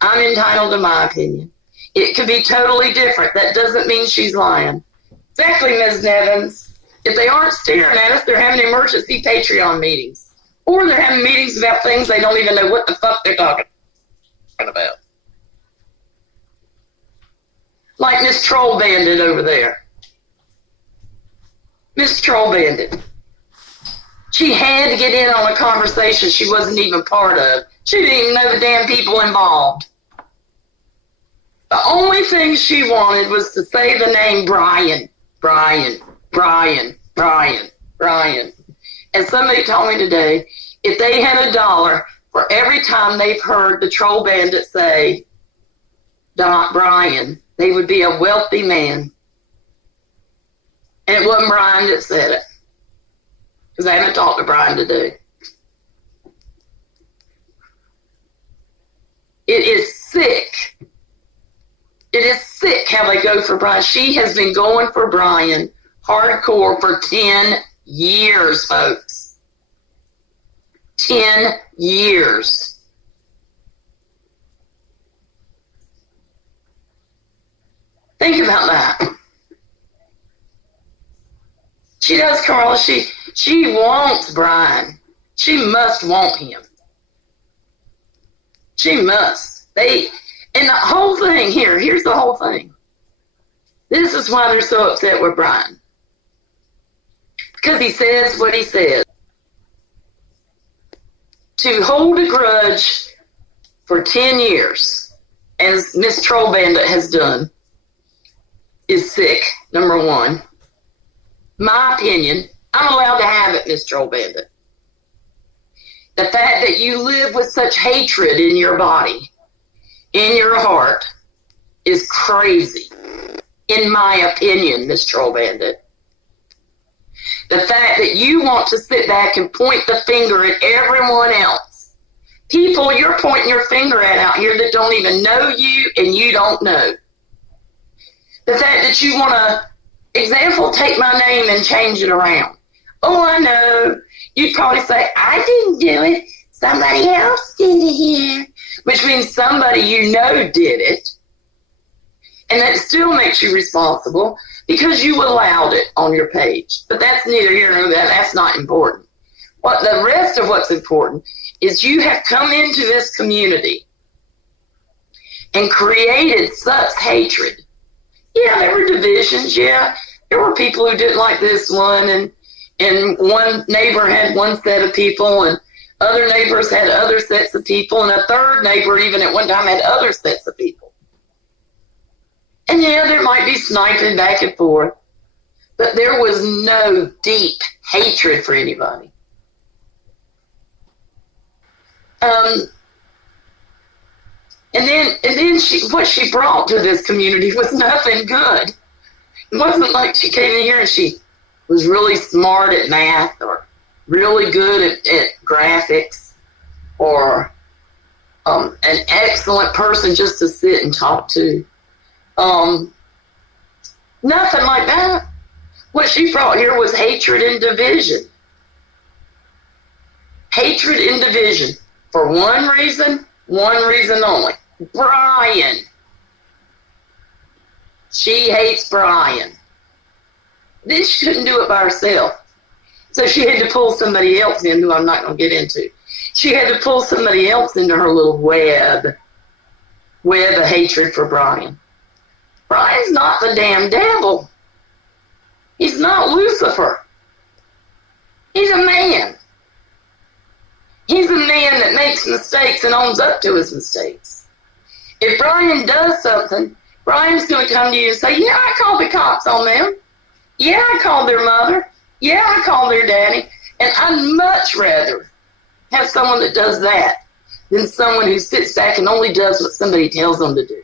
I'm entitled to my opinion. It could be totally different. That doesn't mean she's lying. Exactly, Ms. Nevins. If they aren't staring at us, they're having emergency Patreon meetings. Or they're having meetings about things they don't even know what the fuck they're talking about. Like Miss Troll Bandit over there. Miss Troll Bandit. She had to get in on a conversation she wasn't even part of. She didn't even know the damn people involved. The only thing she wanted was to say the name Bryan. Bryan. Bryan. Bryan. Bryan. And somebody told me today, if they had $1 for every time they've heard the Troll Bandit say Bryan, they would be a wealthy man. And it wasn't Bryan that said it. Because I haven't talked to Bryan today. It is sick. It is sick how they go for Bryan. She has been going for Bryan hardcore for 10 years, folks. 10 years. Think about that. She does, Carla. She wants Bryan. She must want him. She must. And the whole thing here's the whole thing. This is why they're so upset with Bryan. Because he says what he says. To hold a grudge for 10 years, as Miss Troll Bandit has done, is sick, number one. My opinion, I'm allowed to have it, Miss Troll Bandit. The fact that you live with such hatred in your body, in your heart, is crazy. In my opinion, Miss Troll Bandit. The fact that you want to sit back and point the finger at everyone else. People you're pointing your finger at out here that don't even know you and you don't know. The fact that you want to, example, take my name and change it around. Oh, I know. You'd probably say, I didn't do it. Somebody else did it here. Which means somebody you know did it. And that still makes you responsible because you allowed it on your page. But that's neither here nor there. That's not important. What the rest of what's important is you have come into this community and created such hatred. Yeah, there were divisions. Yeah, there were people who didn't like this one, and one neighbor had one set of people, and other neighbors had other sets of people, and a third neighbor even at one time had other sets of people. And yeah, there might be sniping back and forth, but there was no deep hatred for anybody. And then what she brought to this community was nothing good. It wasn't like she came in here and she was really smart at math or really good at graphics or an excellent person just to sit and talk to. Nothing like that. What she brought here was hatred and division. Hatred and division. For one reason only. Bryan. She hates Bryan. Then she couldn't do it by herself. So she had to pull somebody else in, who I'm not going to get into. She had to pull somebody else into her little web of hatred for Bryan. Bryan's not the damn devil. He's not Lucifer. He's a man. He's a man that makes mistakes and owns up to his mistakes. If Bryan does something, Bryan's going to come to you and say, yeah, I called the cops on them. Yeah, I called their mother. Yeah, I called their daddy. And I'd much rather have someone that does that than someone who sits back and only does what somebody tells them to do.